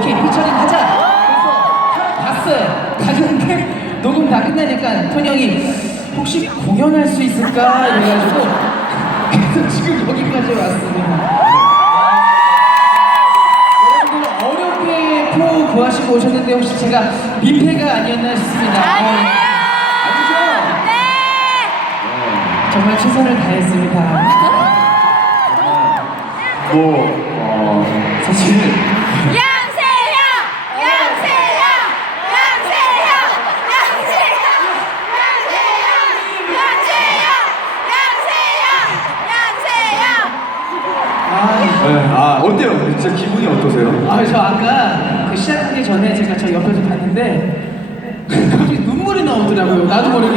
오케이 피처링 하자. 그래서 봤어요. 갔는데 녹음 다 끝나니까 토니 형이 혹시 공연할 수 있을까 이래가지고 그래서 지금 여기까지 왔습니다. 여러분들 어렵게 포 구하시고 오셨는데 혹시 제가 민폐가 아니었나 싶습니다. 아니에요. 아니죠? 네. 정말 최선을 다했습니다. 뭐, 어, 사실, 양세형! 양세형! 양세형! 양세형! 양세형! 양세형! 양세형! 아, 네, 아, 어때요? 진짜 기분이 어떠세요? 아, 저 아까 그 시작하기 전에 제가 저 옆에서 봤는데 갑자기 눈물이 나오더라고요. 나도 모르게.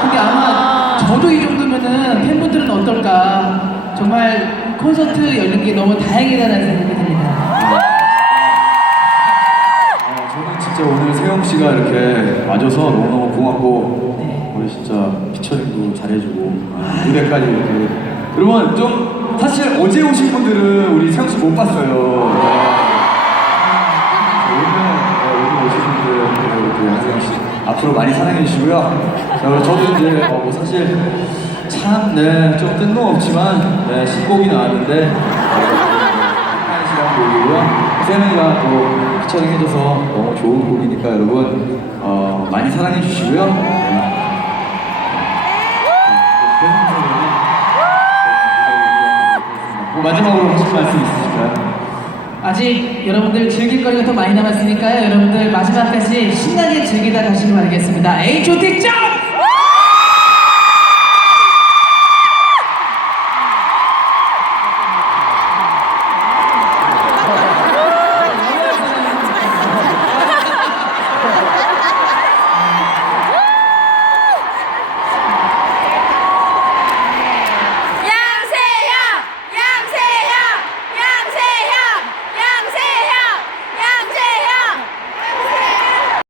근데 아마 저도 이 정도면은 팬분들은 어떨까. 정말 콘서트 열린 게 너무 다행이다라는 생각이 듭니다. 아, 저는 진짜 오늘 세영 씨가 이렇게 와줘서 너무너무 고맙고, 네. 우리 진짜 피처링도 잘해주고, 아, 무대까지 이렇게. 그러면 좀, 사실 어제 오신 분들은 우리 세영 씨못 봤어요. 네. 오늘, 네, 오신 분들, 우리 한세영 씨, 앞으로 많이 사랑해 주시고요. 자, 그리고 저도 이제, 어, 뭐 사실, 참, 네, 좀 뜬금없지만, 네, 신곡이 나왔는데, 한 시간 곡이고요. 세명이가 또 피처링 해줘서 너무 좋은 곡이니까 여러분 어, 많이 사랑해 주시고요. 마지막으로 하실 말씀 있으실까요? 아직 여러분들 즐길 거리가 더 많이 남았으니까요. 여러분들 마지막까지 신나게 즐기다 가시기 바라겠습니다. H.O.T. 점!